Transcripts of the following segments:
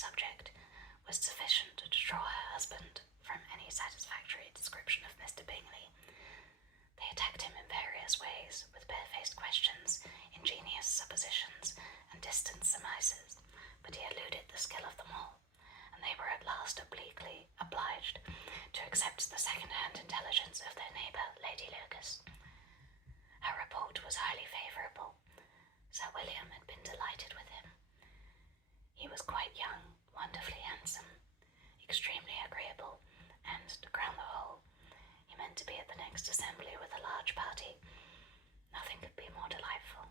subject was sufficient to draw her husband from any satisfactory description of Mr. Bingley. They attacked him in various ways, with barefaced questions, ingenious suppositions, and distant surmises, but he eluded the skill of them all, and they were at last obliquely obliged to accept the second-hand intelligence of their neighbour, Lady Lucas. Her report was highly favourable. Sir William had been delighted with him. He was quite young, wonderfully handsome, extremely agreeable, and, to crown the whole, he meant to be at the next assembly with a large party. Nothing could be more delightful.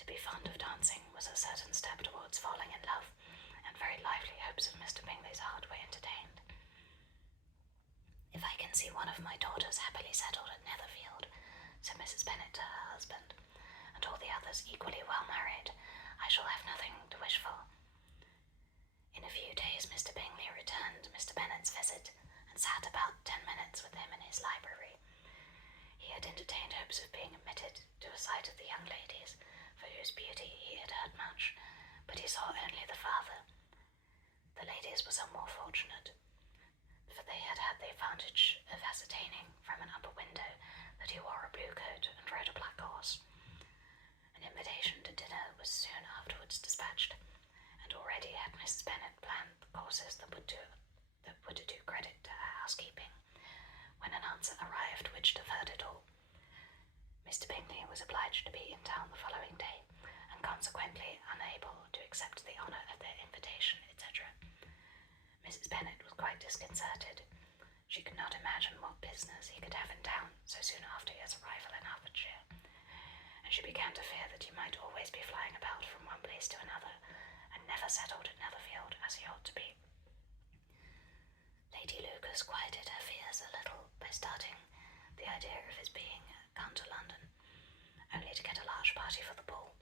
To be fond of dancing was a certain step towards falling in love, and very lively hopes of Mr. Bingley's heart were entertained. "If I can see one of my daughters happily settled at Netherfield," said Mrs. Bennet to her husband, "and all the others equally well married, I shall have nothing to wish for." In a few days Mr. Bingley returned Mr. Bennet's visit, and sat about 10 minutes with him in his library. He had entertained hopes of being admitted to a sight of the young ladies, for whose beauty he had heard much, but he saw only the father. The ladies were some more fortunate, for they had had the advantage of ascertaining from an upper window that he wore a blue coat and rode a black horse. An invitation to dinner was soon afterwards dispatched, and already had Mrs. Bennet planned the courses that would do credit to her housekeeping, when an answer arrived which deferred it all. Mr. Bingley was obliged to be in town the following day, and consequently unable to accept the honour of their invitation, etc. Mrs. Bennet was quite disconcerted. She could not imagine what business he could have in town so soon after his arrival in Hertfordshire, and she began to fear that he might always be flying about from one place to another, and never settled at Netherfield as he ought to be. Lady Lucas quieted her fears a little by starting the idea of his being gone to London, only to get a large party for the ball,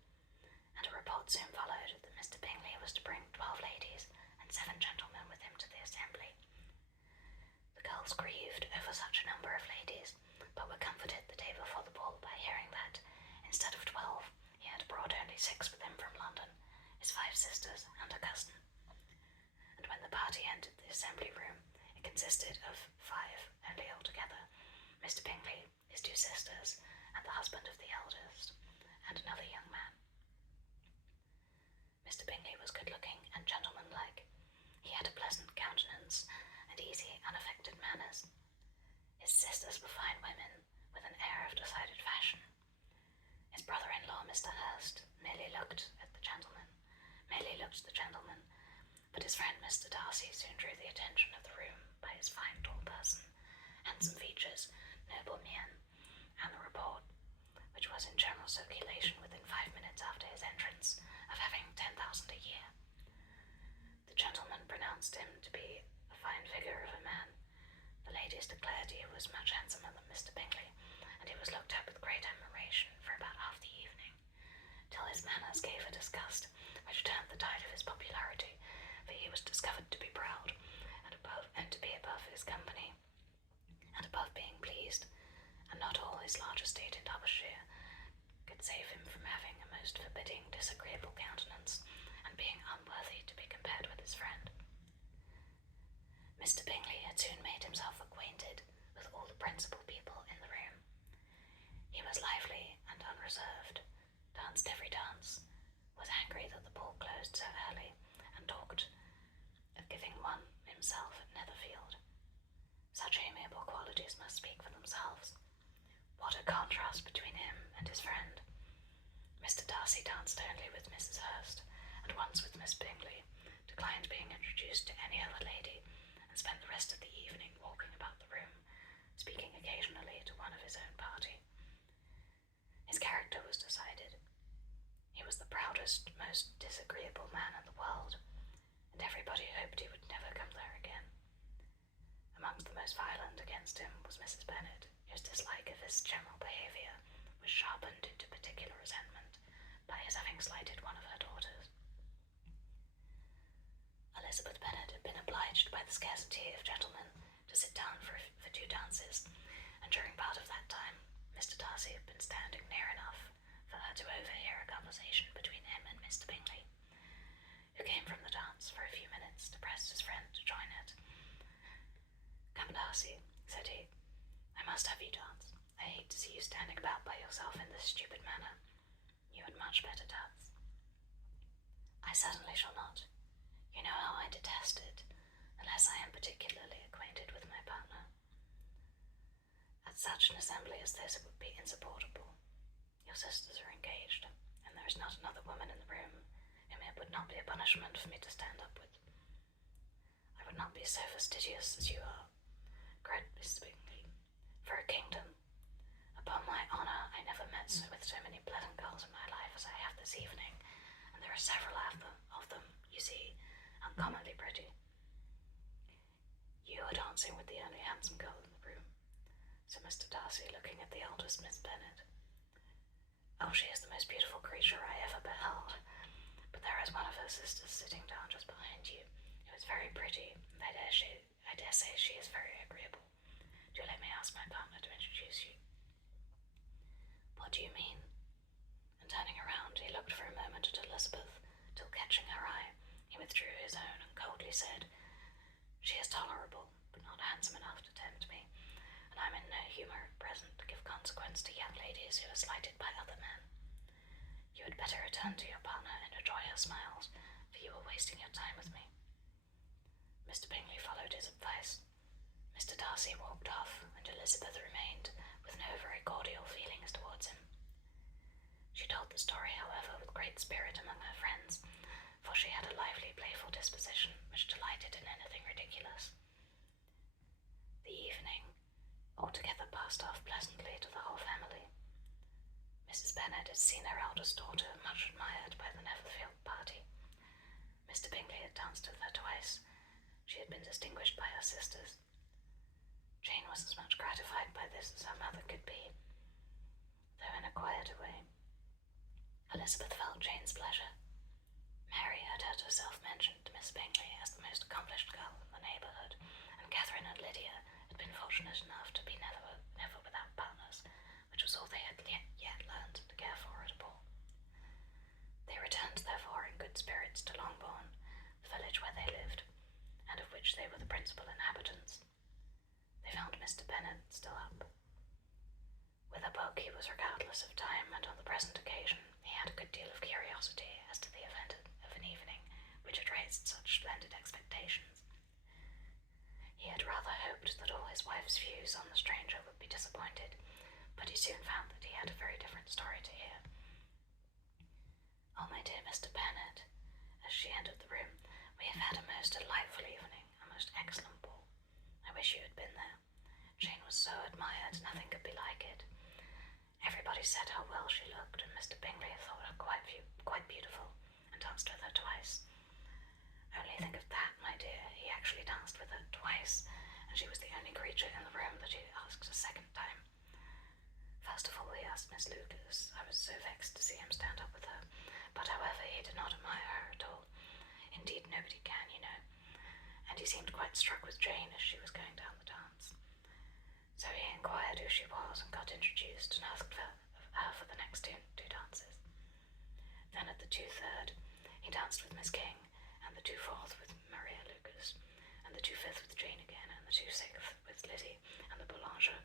and a report soon followed that Mr. Bingley was to bring 12 ladies and 7 gentlemen with him to the assembly. The girls grieved over such a number of ladies, but were comforted the day before the ball by hearing that, instead of 12, he had brought only 6 with him from London, his 5 sisters and a cousin. And when the party entered the assembly room, it consisted of 5 only altogether: Mr. Bingley, his 2 sisters, and the husband of the eldest, and another young man. Mr. Bingley was good-looking and gentlemanlike. He had a pleasant countenance and easy, unaffected manners. His sisters were fine women, with an air of decided fashion. His brother-in-law, Mr. Hurst, merely looked the gentleman, but his friend Mr. Darcy soon drew the attention of the room by his fine tall person, handsome features, noble mien, and the report, which was in general circulation within 5 minutes after his entrance, of having 10,000 a year. The gentleman pronounced him to be a fine figure of a man. The ladies declared he was much handsomer than Mr. Bingley, and he was looked at with great admiration for about half the evening, till his manners gave a disgust which turned the tide of his popularity, for he was discovered to be proud, and to be above his company, and above being pleased, and not all his large estate in Derbyshire could save him from having a most forbidding, disagreeable countenance, and being unworthy to be compared with his friend. Mr. Bingley had soon made himself acquainted with all the principal people in the room. He was lively and unreserved, danced every dance, was angry that the ball closed so early, and talked of giving one himself at Netherfield. Such amiable qualities must speak for themselves. What a contrast between him and his friend! Mr. Darcy danced only with Mrs. Hurst, and once with Miss Bingley, declined being introduced to any other lady, and spent the rest of the evening walking about the room, speaking occasionally to one of his own party. His character was decided. He was the proudest, most disagreeable man in the world, and everybody hoped he would never come there again. Amongst the most violent against him was Mrs. Bennet, whose dislike of his general behaviour was sharpened into particular resentment by his having slighted one of her daughters. Elizabeth Bennet had been obliged by the scarcity of gentlemen to sit down for 2 dances, and during part of that time Mr. Darcy had been standing near enough for her to overhear a conversation between him and Mr. Bingley, who came from the dance for a few minutes to press his friend to join it. "Come, Darcy," said he. "I must have you dance. I hate to see you standing about by yourself in this stupid manner. You had much better dance." "I certainly shall not. You know how I detest it, unless I am particularly acquainted with my partner. At such an assembly as this it would be insupportable. Your sisters are engaged, and there is not another woman in the room whom it would not be a punishment for me to stand up with." "I would not be so fastidious as you are," cried Mrs. Bingley, "for a kingdom. Upon my honour, I never met with so many pleasant girls in my life as I have this evening, and there are several of them, you see, uncommonly pretty." "You are dancing with the only handsome girl in the room," said Mr. Darcy, looking at the eldest Miss Bennet. "Oh, she is the most beautiful creature I ever beheld. But there is one of her sisters sitting down just behind you, who is very pretty, and I dare say she is very agreeable. Do let me ask my partner to introduce you." "What do you mean?" And turning around, he looked for a moment at Elizabeth, till catching her eye, he withdrew his own and coldly said, "She is tolerable, but not handsome enough to tempt me, and I am in no humour at present to give consequence to young ladies who are slighted by other men. You had better return to your partner and enjoy her smiles, for you are wasting your time with me." Mr. Bingley followed his advice. Mr. Darcy walked off, and Elizabeth remained, with no very cordial feelings towards him. She told the story, however, with great spirit among her friends, for she had a lively, playful disposition, which delighted in anything ridiculous. The evening altogether passed off pleasantly to the whole family. Mrs. Bennet had seen her eldest daughter much admired by the Netherfield party. Mr. Bingley had danced with her twice. She had been distinguished by her sisters. Jane was as much gratified by this as her mother could be, though in a quieter way. Elizabeth felt Jane's pleasure. Mary had heard herself mentioned to Miss Bingley as the most accomplished girl in the neighbourhood, and Catherine and Lydia had been fortunate enough to be never without partners, which was all they had yet learned to care for at a ball. They returned, therefore, in good spirits to Longbourn, the village where they lived, and of which they were the principal inhabitants. They found Mr. Bennet still up. With a book he was regardless of time, and on the present occasion he had a good deal of curiosity as to the event of an evening which had raised such splendid expectations. He had rather hoped that all his wife's views on the stranger would be disappointed, but he soon found that he had a very different story to hear. "Oh, my dear Mr. Bennet," as she entered the room, "we have had a most delightful evening, a most excellent ball. I wish you had been there. Jane was so admired, nothing could be like it. Everybody said how well she looked, and Mr. Bingley thought her quite beautiful, and danced with her twice. Only think of that, my dear, he actually danced with her twice, and she was the only creature in the room that he asked a second time. First of all he asked Miss Lucas. I was so vexed to see him stand up with her, but however he did not admire her at all. Indeed, nobody can, you know. And he seemed quite struck with Jane as she was going down the dance. So he inquired who she was and got introduced and asked her for the next two dances. Then at the 2/3 he danced with Miss King, and the 2/4 with Maria Lucas, and the 2/5 with Jane again, and the 2/6 with Lizzie and the Boulanger.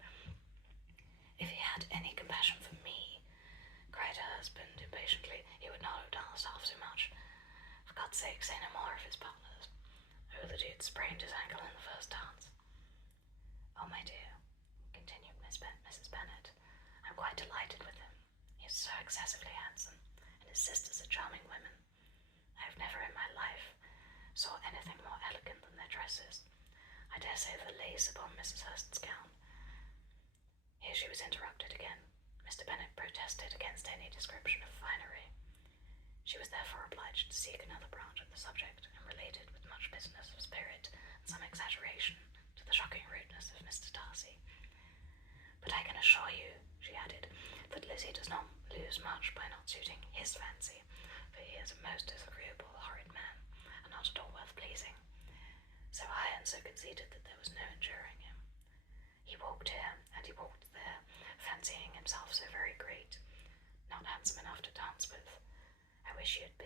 If he had any compassion for me, cried her husband impatiently, he would not have danced half so much. For God's sake, say no more of his partners. Oh, that he had sprained his ankle in the first dance. Oh, my dear, continued Mrs. Bennet, I'm quite delighted with him. He is so excessively handsome, and his sisters are charming women. I have never in my life saw anything more elegant than their dresses. I dare say the lace upon Mrs. Hurst's gown. Here she was interrupted again. Mr. Bennet protested against any description of finery. She was therefore obliged to seek another branch of the subject, and related with much business of spirit and some exaggeration to the shocking rudeness of Mr. Darcy. But I can assure you, she added, that Lizzie does not lose much by not suiting his fancy, for he is a most disagreeable, horrid man, and not at all worth pleasing. So high and so conceited that there was no enduring him. He walked here, and he walked there, fancying himself so very great, not handsome enough to dance with. I wish you had